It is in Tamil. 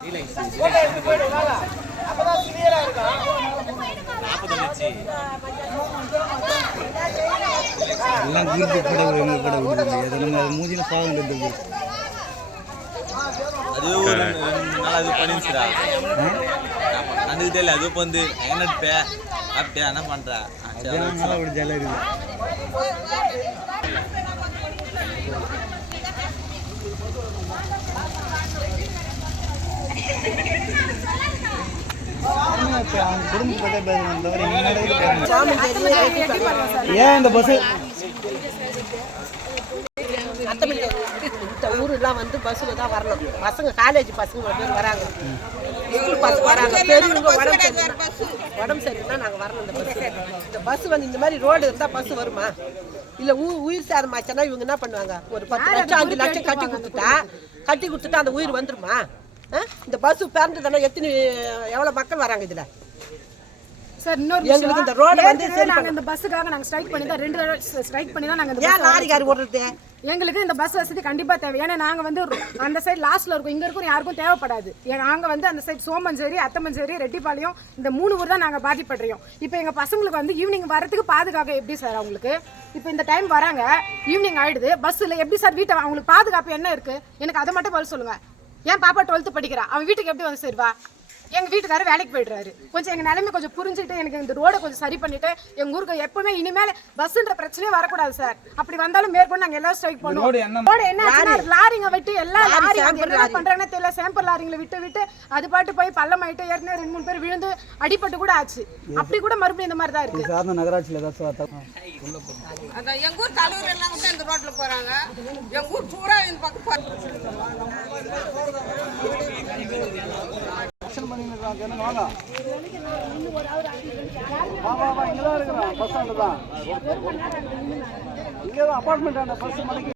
எல்லாம் தீர்ப்பு கடவுள் எங்க கடவுள் நம்ம மூஞ்சில பாவம் இருந்தது. அது ஒரு 2 நாள் அது பண்ணிச்சுடா. அதுக்கு தெரியல அது வந்து என்னப்பே அப்படியே என்ன பண்ற அதனால ஒரு ஜாலியா இருக்கு. ஏன் இந்த பஸ் ஊருலாம் வந்து பஸ்ஸில் தான் வரணும். பசங்க காலேஜ் பசங்க பேர் வராங்க, ஸ்கூல் பசங்க வராங்க, பெரியவங்க உடம்பு சரியில்லைன்னா நாங்கள் வரணும். இந்த பஸ் வந்து இந்த மாதிரி ரோடு இருந்தால் பஸ் வருமா? இல்லை உயிர் சேதமாச்சுன்னா இவங்க என்ன பண்ணுவாங்க? ஒரு 10 லட்சம் 5 லட்சம் கட்டி கொடுத்துட்டா அந்த உயிர் வந்துருமா? இந்த பஸ் பேரண்ட் தானே எவ்வளோ மக்கள் வராங்க இதில் சார். இன்னொரு எங்களுக்கு இந்த ரோடு வந்து நாங்கள் இந்த பஸ்ஸுக்காக நாங்கள் ஸ்ட்ரைக் பண்ணி தான் 2 ஸ்ட்ரைக் பண்ணி தான் நாங்கள் ஏன் லாரிக்கார் ஓடுறது? எங்களுக்கு இந்த பஸ் வசதி கண்டிப்பாக தேவை. ஏன்னா நாங்கள் வந்து அந்த சைடு லாஸ்ட்டில் இருக்கோம், இங்கே இருக்கும் யாருக்கும் தேவைப்படாது. நாங்கள் வந்து அந்த சைடு சோமஞ்சேரி, அத்தமஞ்சேரி, ரெட்டிப்பாளையம் இந்த 3 ஊர் தான் நாங்கள் பாதிப்படுறோம். இப்போ எங்கள் பசங்களுக்கு வந்து ஈவினிங் வரதுக்கு பாதுகாக்க எப்படி சார் அவங்களுக்கு? இப்போ இந்த டைம் வராங்க, ஈவினிங் ஆகிடுது, பஸ்ஸில் எப்படி சார் வீட்டை அவங்களுக்கு பாதுகாப்பு என்ன இருக்குது? எனக்கு அதை மட்டும் பதில் சொல்லுங்கள். ஏன் பாப்பா 12th படிக்கிறா, அவன் வீட்டுக்கு எப்படி வந்து சேருவா? எங்கள் வீட்டுக்காரர் வேலைக்கு போய்டுறாரு. கொஞ்சம் எங்கள் நிலைமை கொஞ்சம் புரிஞ்சுட்டு எனக்கு இந்த ரோடை கொஞ்சம் சரி பண்ணிவிட்டு எங்கள் ஊருக்கு எப்பவுமே இனிமேல் பஸ்ஸுன்ற பிரச்சனையே வரக்கூடாது சார். அப்படி வந்தாலும் மேற்கொண்டு நாங்கள் எல்லாம் ஸ்ட்ரைக் பண்ணுவோம். ரோடு என்ன லாரிங்க விட்டு எல்லா லாரி என்ன பண்ணுறாங்கன்னு தெரியல, சேம்பர் லாரிங்களை விட்டு அது பாட்டு போய் பள்ளமாயிட்டு ஏற்கனவே 2-3 பேர் விழுந்து அடிபட்டு கூட ஆச்சு. அப்படி கூட மறுபடியும் இந்த மாதிரி தான் இருக்குது. நகராட்சியில் ஏதாச்சும் எங்கள் ஊர் தலைவர் எல்லாம் கூட இந்த ரோட்டில் போகிறாங்க, எங்கள் ஊர் பூரா இந்த பக்கம் அப்பார்ட்மெண்ட்